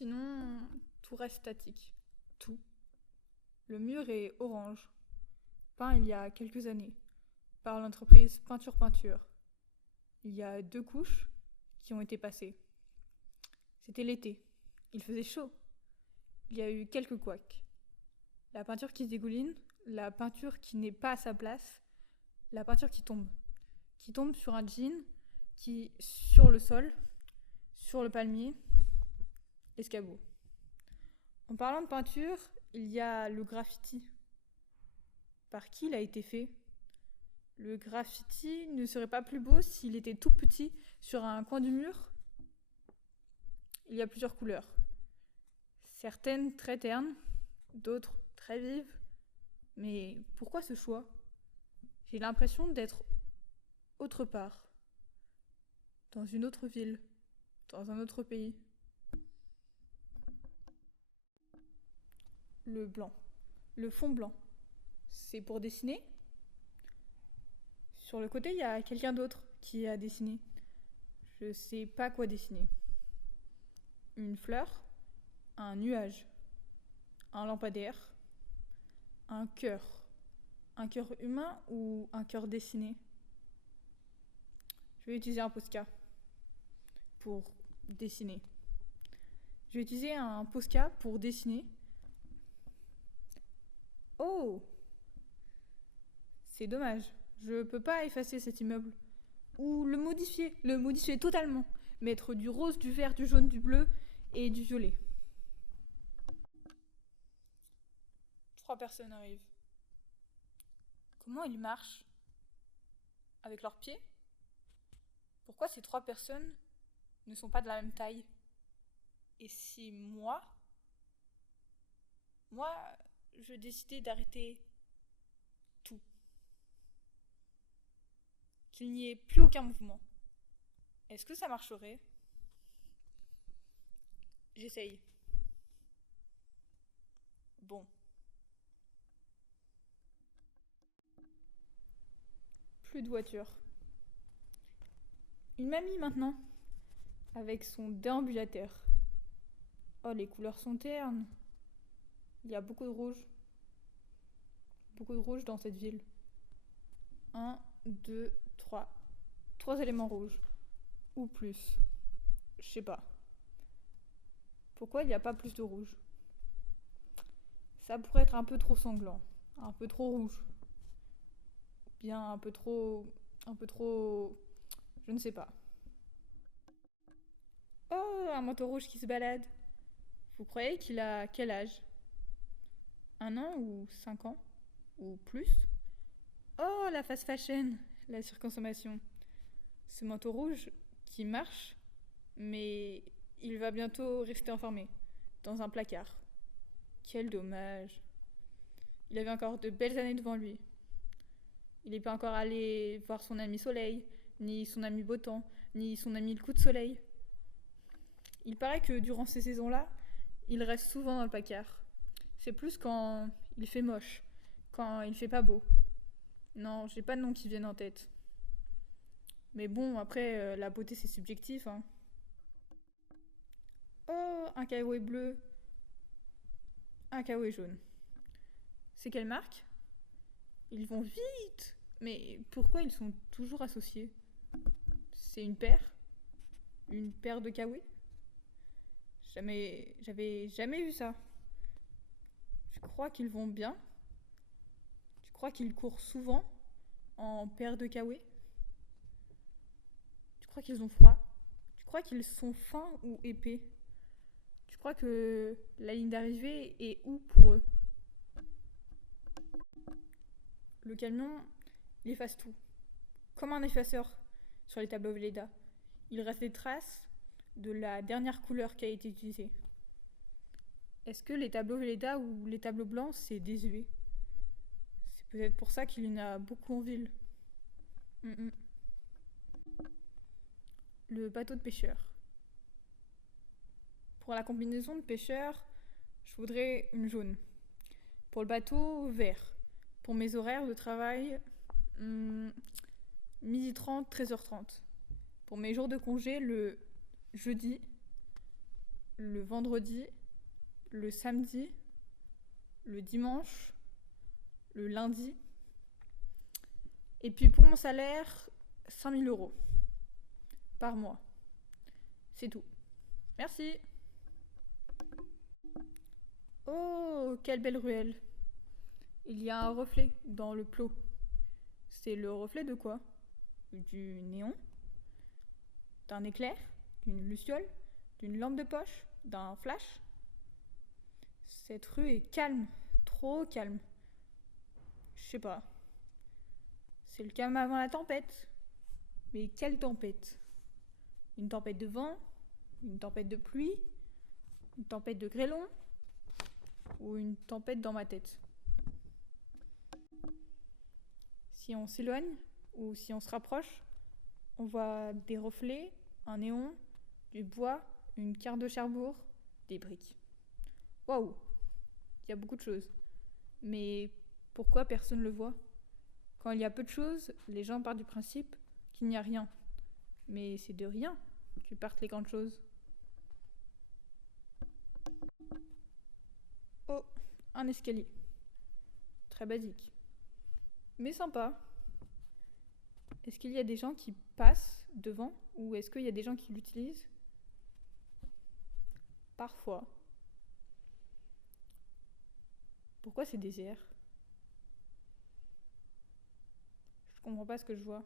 Sinon, tout reste statique. Tout. Le mur est orange, peint il y a quelques années, par l'entreprise Peinture Peinture. Il y a 2 couches qui ont été passées. C'était l'été. Il faisait chaud. Il y a eu quelques couacs. La peinture qui se dégouline, la peinture qui n'est pas à sa place, la peinture qui tombe. Qui tombe sur un jean, qui sur le sol, sur le palmier, l'escabeau. En parlant de peinture, il y a le graffiti. Par qui il a été fait? Le graffiti ne serait pas plus beau s'il était tout petit sur un coin du mur? Il y a plusieurs couleurs. Certaines très ternes, d'autres très vives. Mais pourquoi ce choix? J'ai l'impression d'être autre part, dans une autre ville, dans un autre pays. Le blanc, le fond blanc, c'est pour dessiner? Sur le côté, il y a quelqu'un d'autre qui a dessiné. Je sais pas quoi dessiner. Une fleur, un nuage, un lampadaire, un cœur. Un cœur humain ou un cœur dessiné? Je vais utiliser un Posca pour dessiner. Je vais utiliser un Posca pour dessiner. Oh, c'est dommage. Je peux pas effacer cet immeuble. Ou le modifier totalement. Mettre du rose, du vert, du jaune, du bleu et du violet. 3 personnes arrivent. Comment ils marchent? Avec leurs pieds? Pourquoi ces 3 personnes ne sont pas de la même taille? Et si moi, je décidais d'arrêter tout, qu'il n'y ait plus aucun mouvement, est-ce que ça marcherait? J'essaye. Bon, plus de voiture. Une mamie maintenant, avec son déambulateur. Oh, les couleurs sont ternes. Il y a beaucoup de rouge. Beaucoup de rouge dans cette ville. 1, 2, 3. 3 éléments rouges. Ou plus. Je sais pas. Pourquoi il n'y a pas plus de rouge? Ça pourrait être un peu trop sanglant. Un peu trop rouge. Bien un peu trop. Un peu trop. Je ne sais pas. Oh, un manteau rouge qui se balade. Vous croyez qu'il a quel âge? 1 an ou 5 ans? Ou plus? Oh, la fast fashion, la surconsommation. Ce manteau rouge qui marche, mais il va bientôt rester enfermé dans un placard. Quel dommage. Il avait encore de belles années devant lui. Il n'est pas encore allé voir son ami Soleil, ni son ami Beau Temps, ni son ami le coup de soleil. Il paraît que durant ces saisons-là, il reste souvent dans le placard. C'est plus quand il fait moche, quand il fait pas beau. Non, j'ai pas de nom qui vienne en tête. Mais bon, après, la beauté c'est subjectif, hein. Oh, un kawaii bleu, un kawaii jaune. C'est quelle marque? Ils vont vite. Mais pourquoi ils sont toujours associés? C'est une paire? Une paire de kawaii? J'avais jamais vu ça. Je crois qu'ils vont bien. Tu crois qu'ils courent souvent en paire de kawaii? Tu crois qu'ils ont froid? Tu crois qu'ils sont fins ou épais? Tu crois que la ligne d'arrivée est où pour eux? Le camion, il efface tout. Comme un effaceur sur les tableaux Velleda. Il reste des traces de la dernière couleur qui a été utilisée. Est-ce que les tableaux Velleda ou les tableaux blancs, c'est désuet? C'est peut-être pour ça qu'il y en a beaucoup en ville. Mm-mm. Le bateau de pêcheur. Pour la combinaison de pêcheur, je voudrais une jaune. Pour le bateau, vert. Pour mes horaires de travail, 12h30, 13h30. Pour mes jours de congé, le jeudi, le vendredi, le samedi, le dimanche, le lundi. Et puis pour mon salaire, 5 000 € par mois. C'est tout. Merci. Oh, quelle belle ruelle. Il y a un reflet dans le plot. C'est le reflet de quoi? Du néon? D'un éclair? D'une luciole? D'une lampe de poche? D'un flash? Cette rue est calme, trop calme. Je sais pas. C'est le calme avant la tempête. Mais quelle tempête? Une tempête de vent? Une tempête de pluie? Une tempête de grêlon? Ou une tempête dans ma tête? Si on s'éloigne ou si on se rapproche, on voit des reflets, un néon, du bois, une carte de Cherbourg, des briques. Waouh! Il y a beaucoup de choses. Mais pourquoi personne ne le voit? Quand il y a peu de choses, les gens partent du principe qu'il n'y a rien. Mais c'est de rien que partent les grandes choses. Oh, un escalier. Très basique. Mais sympa. Est-ce qu'il y a des gens qui passent devant ou est-ce qu'il y a des gens qui l'utilisent? Parfois. Pourquoi c'est désert? Je comprends pas ce que je vois.